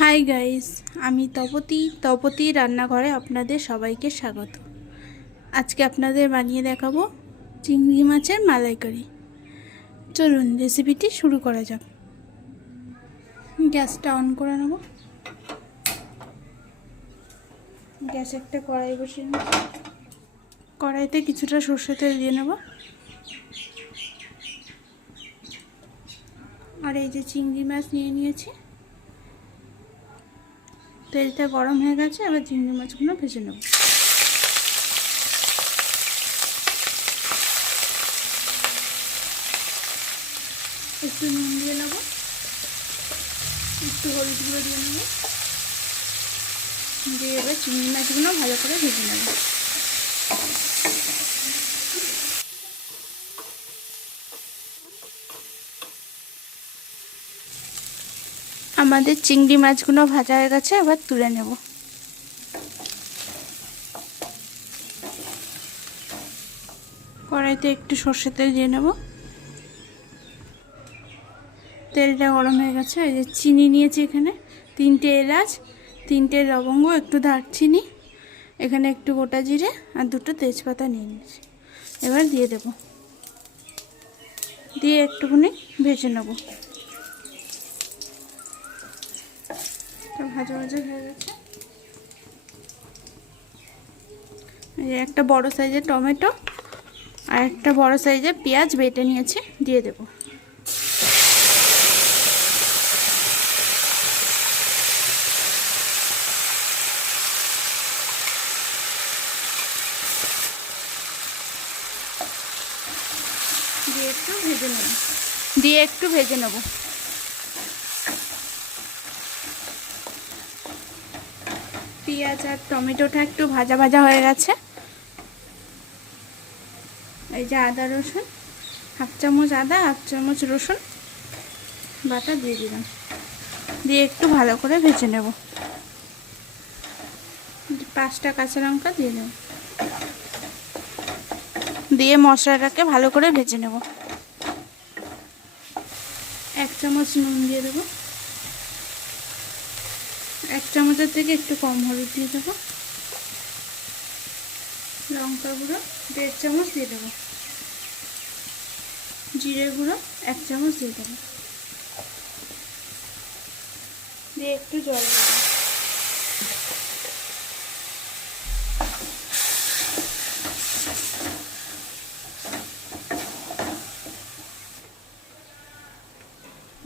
Hi guys, আমি তপতি রান্নাঘরে আপনাদের সবাইকে স্বাগত। আজকে আপনাদের বানিয়ে দেখাবো চিংড়ি মাছের মালাইকারি। চলুন রেসিপিটি শুরু করা যাক। গ্যাসটা অন করে নেব। গ্যাসে একটা কড়াই বসিয়ে নেব। কড়াইতে কিছুটা সর্ষে তেল দিয়ে নেব। আর এই যে চিংড়ি মাছ নিয়ে নিয়েছি। তেলটা গরম হয়ে গেছে, এবার চিংড়ি মাছগুলো ভেজে নেব। একটু নুন দিয়ে নেব, একটু হলুদ গুঁড়ো দিয়ে নেব, দিয়ে এবার চিংড়ি মাছগুলো ভালো করে ভেজে নেব। আমাদের চিংড়ি মাছগুলো ভাজা হয়ে গেছে, এবার তুলে নেব। কড়াইতে একটু সর্ষে তেল দিয়ে নেব। তেলটা গরম হয়ে গেছে। এই যে চিনি নিয়েছি, এখানে 3টে এলাচ, 3টে লবঙ্গ, একটু দারচিনি, এখানে একটু গোটা জিরে আর 2টো তেজপাতা নিয়ে নিয়েছি। এবার দিয়ে দেব, দিয়ে একটুখানি ভেজে নেব। ভাজা ভাজা হয়ে গেছে। এই একটা বড় সাইজের টমেটো আর একটা বড় সাইজের পেঁয়াজ বেটে নিয়েছি, দিয়ে দেব। দিয়ে একটু ভেজে নেব। পেঁয়াজ আর টমেটোটা একটু ভাজা ভাজা হয়ে গেছে। এই যে আদা রসুন, 1/2 চামচ আদা, 1/2 চামচ রসুন বাটা দিয়ে দিলাম, দিয়ে একটু ভালো করে ভেজে নেব। 5টা কাঁচা লঙ্কা দিয়ে দেব, দিয়ে মশলাটাকে ভালো করে ভেজে নেব। 1 চামচ নুন দিয়ে দেবো, 1 চামচের থেকে একটু কম হলুদ দিয়ে দেবো। লঙ্কা গুঁড়ো 1.5 চামচ দিয়ে দেবো। জিরে গুঁড়ো 1 চামচ দিয়ে দেবো, দিয়ে একটু জল দেবো।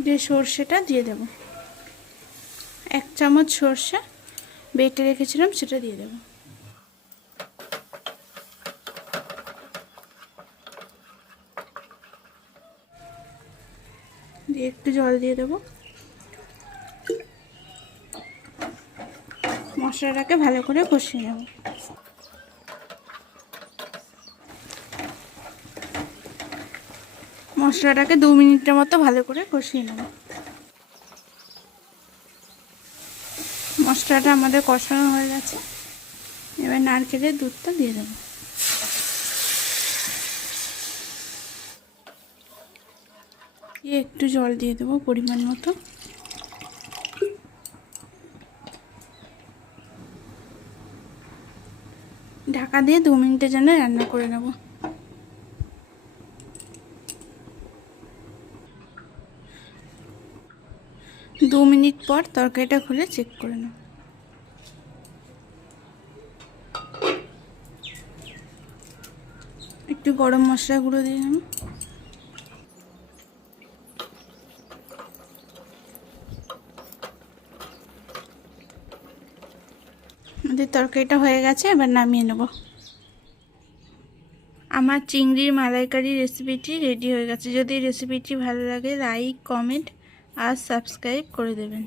দিয়ে সর্ষেটা দিয়ে দেব। 1 চামচ সর্ষে বেটে রেখেছিলাম, সেটা দিয়ে দেব। দিয়ে একটু জল দিয়ে দেব। মশলাটাকে ভালো করে কষিয়ে নেব। মশলাটাকে 2 মিনিটের মতো ভালো করে কষিয়ে নেব। মশলাটা আমাদের কষানো হয়ে গেছে, এবার নারকেলের দুধটা দিয়ে দেব। দিয়ে একটু জল দিয়ে দেবো পরিমাণ মতো। ঢাকা দিয়ে 2 মিনিটের জন্য রান্না করে নেব। 2 মিনিট পর তরকারিটা খুলে চেক করে নেব। একটু গরম মশলা গুঁড়ো দিয়ে নেব। আমাদের তরকারিটা হয়ে গেছে, এবার নামিয়ে নেব। আমার চিংড়ির মালাইকারি রেসিপিটি রেডি হয়ে গেছে। যদি রেসিপিটি ভালো লাগে, লাইক, কমেন্ট আর সাবস্ক্রাইব করে দেবেন।